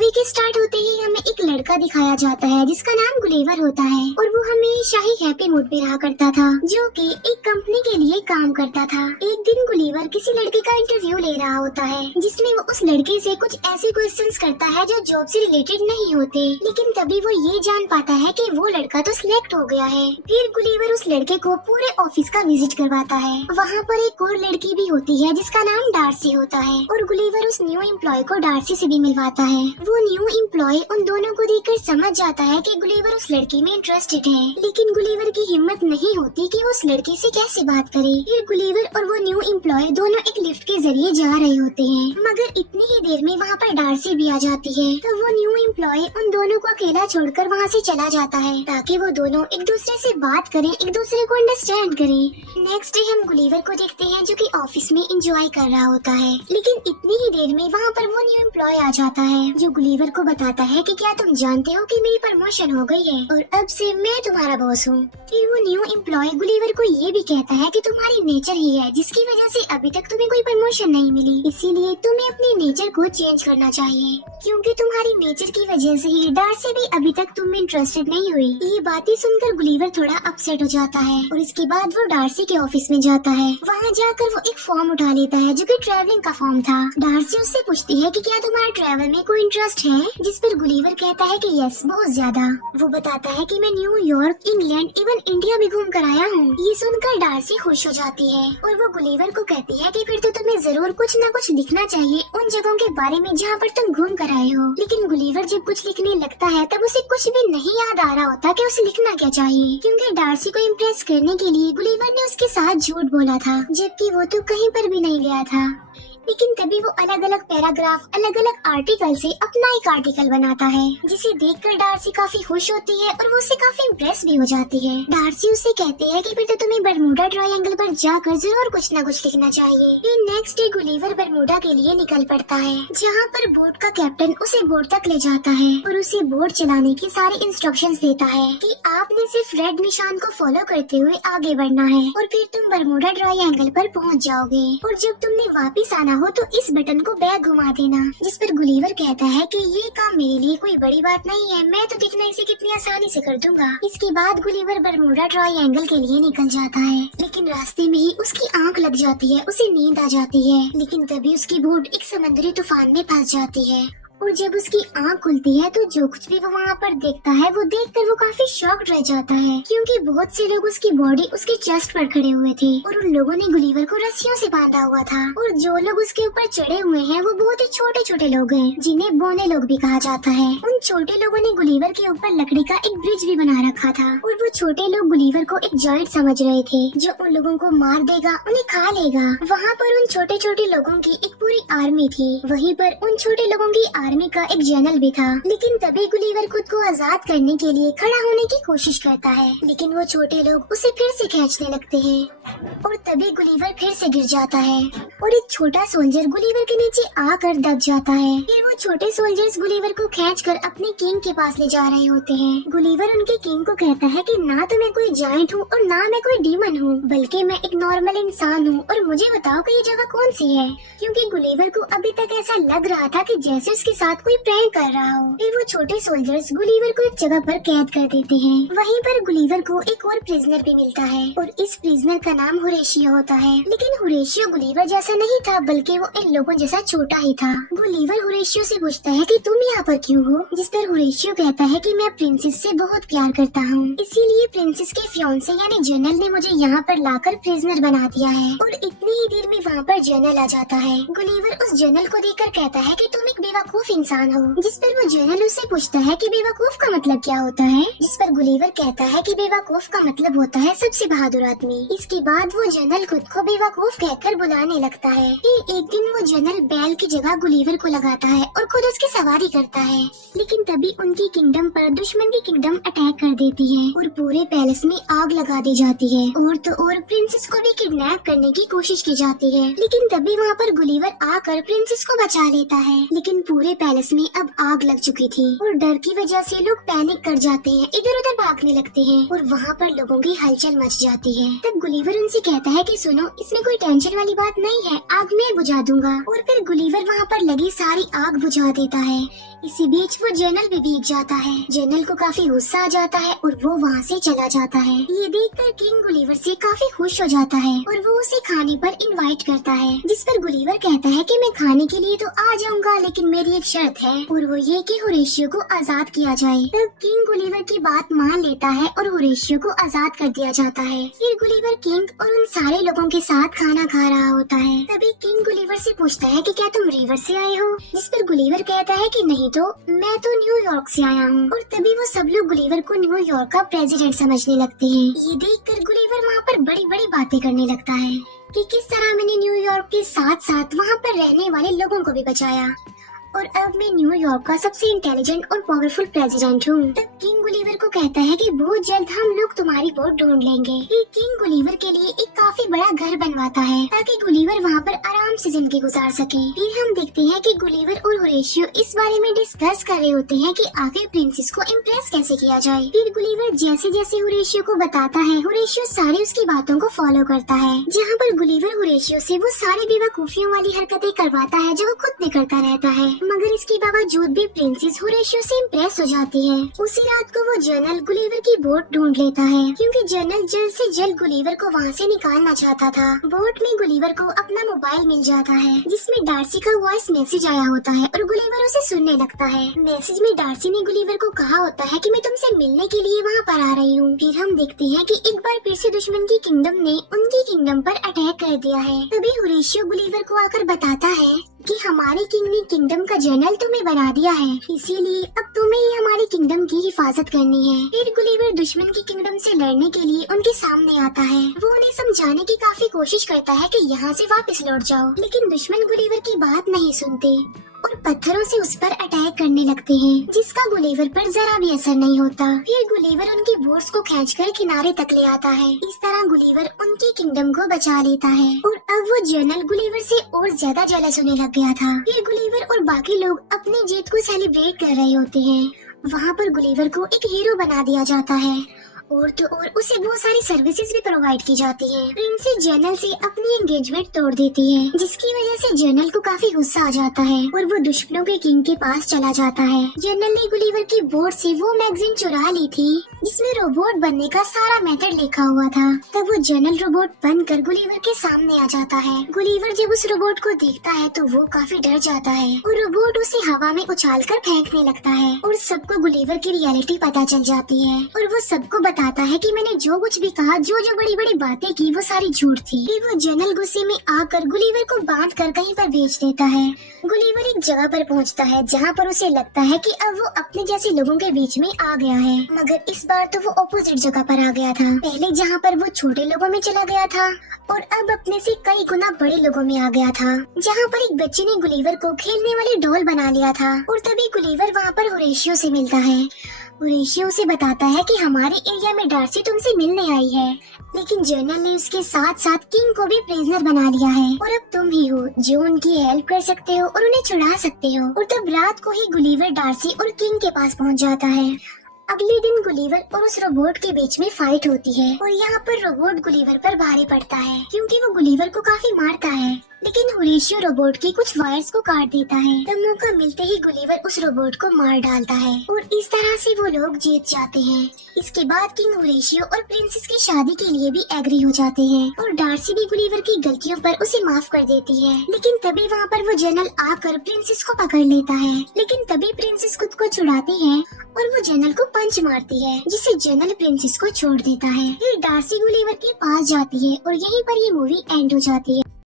Movie के start होते ही हमें एक लड़का दिखाया जाता है जिसका नाम गुलिवर होता है और वो हमेशा ही हैप्पी मूड पे रहा करता था, जो कि एक कंपनी के लिए काम करता था। एक दिन गुलिवर किसी लड़के का इंटरव्यू ले रहा होता है जिसमें वो उस लड़के से कुछ ऐसे क्वेश्चंस करता है जो जॉब से रिलेटेड नहीं होते, लेकिन तभी वो ये जान पाता है कि वो लड़का तो सिलेक्ट हो गया है। फिर गुलिवर उस लड़के को पूरे ऑफिस का विजिट करवाता है। वहाँ पर एक और लड़की भी होती है जिसका नाम डार्सी होता है और गुलिवर उस न्यू एम्प्लॉय को डार्सी से भी मिलवाता है। वो न्यू एम्प्लॉय उन दोनों को देखकर समझ जाता है कि गुलिवर उस लड़की में इंटरेस्टेड है, लेकिन गुलिवर की हिम्मत नहीं होती कि वो उस लड़की से कैसे बात करे। फिर गुलिवर और वो न्यू एम्प्लॉय दोनों एक लिफ्ट के जरिए जा रहे होते हैं, मगर इतनी ही देर में वहाँ पर डार्सी भी आ जाती है। तो वो न्यू एम्प्लॉय उन दोनों को अकेला छोड़कर वहाँ से चला जाता है ताकि वो दोनों एक दूसरे से बात करें, एक दूसरे को अंडरस्टैंड करें। नेक्स्ट डे हम गुलिवर को देखते हैं जो कि ऑफिस में एंजॉय कर रहा होता है, लेकिन इतनी ही देर में वहाँ पर वो न्यू एम्प्लॉय आ जाता है जो गुलिवर को बताता है कि क्या तुम जानते हो कि मेरी प्रमोशन हो गई है और अब से मैं तुम्हारा बॉस हूँ। फिर वो न्यू एम्प्लॉय गुलिवर को ये भी कहता है कि तुम्हारी नेचर ही है जिसकी वजह से अभी तक तुम्हें कोई प्रमोशन नहीं मिली, इसीलिए तुम्हें अपने नेचर को चेंज करना चाहिए, क्योंकि तुम्हारी नेचर की वजह से ही डार्सी भी अभी तक तुम में इंटरेस्टेड नहीं हुई। ये बातें सुनकर गुलिवर थोड़ा अपसेट हो जाता है और इसके बाद वो डार्सी के ऑफिस में जाता है। वहाँ जाकर वो एक फॉर्म उठा लेता है जो कि ट्रैवलिंग का फॉर्म था। डार्सी उससे पूछती है कि क्या तुम्हारा ट्रैवल में कोई इंटरेस्ट है, जिस पर गुलिवर कहता है कि यस, बहुत ज्यादा। वो बताता है कि मैं न्यूयॉर्क, इंग्लैंड, इवन इंडिया भी घूम कर आया हूँ। ये सुनकर डार्सी खुश हो जाती है और वो गुलिवर को कहती है कि फिर तो तुम्हें जरूर कुछ न कुछ लिखना चाहिए उन जगहों के बारे में जहाँ पर तुम घूम कर आए हो। लेकिन गुलिवर जब कुछ लिखने लगता है तब उसे कुछ भी नहीं याद आ रहा होता कि उसे लिखना क्या चाहिए, क्योंकि डार्सी को इम्प्रेस करने के लिए गुलिवर ने उसके साथ झूठ बोला था, जबकि वो तो कहीं पर भी नहीं गया था। लेकिन तभी वो अलग अलग पैराग्राफ, अलग अलग आर्टिकल से अपना एक आर्टिकल बनाता है, जिसे देखकर डार्सी काफी खुश होती है और वो उससे काफी इम्प्रेस भी हो जाती है। डार्सी उससे कहती है कि फिर तो तुम्हें बरमूडा ट्रायंगल पर जाकर जरूर कुछ न कुछ लिखना चाहिए। फिर नेक्स्ट डे गुलिवर बरमूडा के लिए निकल पड़ता है, जहाँ पर बोट का कैप्टन उसे बोट तक ले जाता है और उसे बोट चलाने के सारे इंस्ट्रक्शंस देता है कि आपने सिर्फ रेड निशान को फॉलो करते हुए आगे बढ़ना है और फिर तुम बरमूडा ट्रायंगल पर पहुँच जाओगे और जब तुमने वापिस आना हो तो इस बटन को बैक घुमा देना। जिस पर गुलिवर कहता है कि ये काम मेरे लिए कोई बड़ी बात नहीं है, मैं तो दिखना इसे कितनी आसानी से कर दूंगा। इसके बाद गुलिवर बरमूडा ट्रायंगल के लिए निकल जाता है, लेकिन रास्ते में ही उसकी आंख लग जाती है, उसे नींद आ जाती है। लेकिन तभी उसकी बोट एक समुद्री तूफान में फंस जाती है और जब उसकी आंख खुलती है तो जो कुछ भी वो वहाँ पर देखता है वो देखकर वो काफी शॉक्ड रह जाता है, क्योंकि बहुत से लोग उसकी बॉडी उसके चेस्ट पर खड़े हुए थे और उन लोगों ने गुलिवर को रस्सियों से बांधा हुआ था और जो लोग उसके ऊपर चढ़े हुए हैं वो बहुत ही छोटे छोटे लोग हैं, जिन्हें बोने लोग भी कहा जाता है। उन छोटे लोगों ने गुलिवर के ऊपर लकड़ी का एक ब्रिज भी बना रखा था और वो छोटे लोग गुलिवर को एक जॉइंट समझ रहे थे जो उन लोगों को मार देगा, उन्हें खा लेगा। वहाँ पर उन छोटे छोटे लोगों की एक पूरी आर्मी थी, वहीं पर उन छोटे लोगों की आर्मी का एक जनरल भी था। लेकिन तभी गुलिवर खुद को आजाद करने के लिए खड़ा होने की कोशिश करता है, लेकिन वो छोटे लोग उसे फिर से खींचने लगते हैं और तभी गुलिवर फिर से गिर जाता है और एक छोटा सोल्जर गुलिवर के नीचे आकर दब जाता है। फिर वो छोटे सोल्जर्स गुलिवर को खींचकर अपने किंग के पास ले जा रहे होते हैं। गुलिवर उनके किंग को कहता है कि ना तो मैं कोई जायंट हूँ और ना मैं कोई डीमन हूँ, बल्कि मैं एक नॉर्मल इंसान हूँ और मुझे बताओ कि ये जगह कौन सी है, क्योंकि गुलिवर को अभी तक ऐसा लग रहा था कि जैसे उसके साथ कोई प्रैंक कर रहा हो। फिर वो छोटे सोल्जर्स गुलिवर को एक जगह पर कैद कर देते हैं। वहीं पर गुलिवर को एक और प्रिजनर भी मिलता है और इस प्रिजनर का नाम होरेशियो होता है, लेकिन होरेशियो गुलिवर जैसा नहीं था, बल्कि वो इन लोगों जैसा छोटा ही था। गुलिवर होरेशियो से पूछता है कि तुम यहाँ पर क्यों हो, जिस पर होरेशियो कहता है कि मैं प्रिंसेस से बहुत प्यार करता हूँ, इसीलिए प्रिंसेस के फियांसे यानी जनरल ने मुझे यहाँ पर लाकर प्रिजनर बना दिया है। और इतनी ही देर में वहाँ पर जनरल आ जाता है। गुलिवर उस जनरल को देखकर कहता है कि तुम एक बेवकूफ इंसान हो, जिस पर वो जनरल उससे पूछता है कि बेवकूफ का मतलब क्या होता है, जिस पर गुलिवर कहता है कि बेवकूफ का मतलब होता है सबसे बहादुर आदमी। इसके बाद वो जनरल खुद को बेवकूफ कहकर बुलाने लगता है। फिर एक दिन वो जनरल बैल की जगह गुलिवर को लगाता है और खुद उसकी सवारी करता है, लेकिन तभी उनकी किंगडम पर दुश्मन की किंगडम अटैक कर देती है और पूरे पैलेस में आग लगा दी जाती है और तो और प्रिंसेस को भी किडनैप करने की कोशिश की जाती है। लेकिन तभी वहाँ पर गुलिवर आकर प्रिंसेस को बचा लेता है, लेकिन पूरे पैलेस में अब आग लग चुकी थी और डर की वजह से लोग पैनिक कर जाते हैं, इधर उधर भागने लगते हैं और वहाँ पर लोगों की हलचल मच जाती है। तब गुलिवर उनसे कहता है कि सुनो, इसमें कोई टेंशन वाली बात नहीं है, आग मैं बुझा दूंगा। और फिर गुलिवर वहाँ पर लगी सारी आग बुझा देता है। इसी बीच वो जर्नल भी भीग जाता है। जर्नल को काफी गुस्सा आ जाता है और वो वहाँ से चला जाता है। ये देखकर किंग गुलिवर से काफी खुश हो जाता है और वो उसे खाने पर इनवाइट करता है, जिस पर गुलिवर कहता है कि मैं खाने के लिए तो आ जाऊंगा, लेकिन मेरी एक शर्त है और वो ये कि होरेशियो को आजाद किया जाए। तब किंग गुलिवर की बात मान लेता है और होरेशियो को आजाद कर दिया जाता है। फिर गुलिवर किंग और उन सारे लोगों के साथ खाना खा रहा होता है। तभी किंग गुलिवर से पूछता है कि क्या तुम रिवर से आए हो, जिस पर गुलिवर कहता है कि नहीं तो मैं तो न्यूयॉर्क से आया हूँ। और तभी वो सब लोग गुलिवर को न्यूयॉर्क का प्रेसिडेंट समझने लगते हैं। ये देखकर गुलिवर वहाँ पर बड़ी बड़ी बातें करने लगता है कि किस तरह मैंने न्यूयॉर्क के साथ साथ वहाँ पर रहने वाले लोगों को भी बचाया और अब मैं न्यूयॉर्क का सबसे इंटेलिजेंट और पावरफुल प्रेसिडेंट हूँ। तब किंग गुलिवर को कहता है कि बहुत जल्द हम लोग तुम्हारी वोट ढूंढ लेंगे। फिर किंग गुलिवर के लिए एक काफी बड़ा घर बनवाता है ताकि गुलिवर वहाँ पर आराम से जिंदगी गुजार सके। फिर हम देखते हैं कि गुलिवर और होरेशियो इस बारे में डिस्कस कर रहे होते हैं कि आखिर प्रिंसेस को इम्प्रेस कैसे किया जाए। फिर गुलिवर जैसे जैसे होरेशियो को बताता है, होरेशियो सारी उसकी बातों को फॉलो करता है। जहाँ पर गुलिवर होरेशियो से वो सारी बेवकूफियों वाली हरकतें करवाता है जो वो खुद भी करता रहता है, मगर इसके बावजूद भी प्रिंसेस होरेशियो से इम्प्रेस हो जाती है। उसी रात को वो जर्नल गुलिवर की बोट ढूंढ लेता है, क्योंकि जर्नल जल्द से जल्द गुलिवर को वहाँ से निकालना चाहता था। बोट में गुलिवर को अपना मोबाइल मिल जाता है, जिसमें डार्सी का वॉइस मैसेज आया होता है और गुलिवर उसे सुनने लगता है। मैसेज में डार्सी ने गुलिवर को कहा होता है कि मैं तुमसे मिलने के लिए वहाँ पर आ रही हूँ। फिर हम देखते हैं कि एक बार फिर से दुश्मन की किंगडम ने उनकी किंगडम पर अटैक कर दिया है। तभी होरेशियो गुलिवर को आकर बताता है कि हमारे किंग ने किंगडम का जनरल तुम्हें बना दिया है, इसीलिए अब तुम्हें ही हमारी किंगडम की हिफाजत करनी है। फिर गुलिवर दुश्मन की किंगडम से लड़ने के लिए उनके सामने आता है। वो उन्हें समझाने की काफी कोशिश करता है कि यहाँ से वापस लौट जाओ, लेकिन दुश्मन गुलिवर की बात नहीं सुनते और पत्थरों से उस पर अटैक करने लगते हैं, जिसका गुलिवर पर जरा भी असर नहीं होता। फिर गुलिवर उनकी बोट्स को खींचकर किनारे तक ले आता है। इस तरह गुलिवर उनकी किंगडम को बचा लेता है और अब वो जनरल गुलिवर से और ज्यादा जेलस होने लग गया था। फिर गुलिवर और बाकी लोग अपनी जीत को सेलिब्रेट कर रहे होते हैं। वहाँ पर गुलिवर को एक हीरो बना दिया जाता है और तो और उसे बहुत सारी सर्विसेज भी प्रोवाइड की जाती है। प्रिंसेस जर्नल से अपनी एंगेजमेंट तोड़ देती है, जिसकी वजह से जर्नल को काफी गुस्सा आ जाता है और वो दुश्मनों के किंग के पास चला जाता है। जर्नल ने गुलिवर की बोर्ड से वो मैगजीन चुरा ली थी जिसमें रोबोट बनने का सारा मेथड लिखा हुआ था। तब वो जर्नल रोबोट बनकर गुलिवर के सामने आ जाता है। गुलिवर जब उस रोबोट को देखता है तो वो काफी डर जाता है और रोबोट उसे हवा में उछालकर फेंकने लगता है और सबको गुलिवर की रियलिटी पता चल जाती है और वो सबको बताता है कि मैंने जो कुछ भी कहा, जो जो बड़ी बड़ी बातें की, वो सारी झूठ थी। फिर वो जनरल गुस्से में आकर गुलिवर को बांध कर कहीं पर भेज देता है। गुलिवर एक जगह पर पहुंचता है जहां पर उसे लगता है कि अब वो अपने जैसे लोगों के बीच में आ गया है, मगर इस बार तो वो ऑपोजिट जगह पर आ गया था। पहले जहां पर वो छोटे लोगों में चला गया था और अब अपने से कई गुना बड़े लोगों में आ गया था, जहां पर एक बच्चे ने गुलिवर को खेलने वाली डॉल बना लिया था। और तभी गुलिवर वहां पर होरेशियो से मिलता है। होरेशियो उसे बताता है कि हमारे एरिया में डार्सी तुमसे मिलने आई है, लेकिन जनरल ने उसके साथ साथ किंग को भी प्रिजनर बना लिया है और अब तुम ही हो जो उनकी हेल्प कर सकते हो और उन्हें छुड़ा सकते हो। और तब रात को ही गुलिवर डार्सी और किंग के पास पहुंच जाता है। अगले दिन गुलिवर और उस रोबोट के बीच में फाइट होती है और यहाँ पर रोबोट गुलिवर पर भारी पड़ता है, क्योंकि वो गुलिवर को काफी मारता है, लेकिन होरेशियो रोबोट की कुछ वायर्स को काट देता है। तब मौका मिलते ही गुलिवर उस रोबोट को मार डालता है और इस तरह से वो लोग जीत जाते हैं। इसके बाद किंग होरेशियो और प्रिंसेस की शादी के लिए भी एग्री हो जाते हैं और डार्सी भी गुलिवर की गलतियों पर उसे माफ कर देती है। लेकिन तभी वहाँ पर वो जनरल आकर प्रिंसेस को पकड़ लेता है, लेकिन तभी प्रिंसेस खुद को छुड़ाती है और वो जनरल को पंच मारती है, जिससे जनरल प्रिंसेस को छोड़ देता है। फिर डार्सी गुलिवर के पास जाती है और यहीं पर ये मूवी एंड हो जाती है।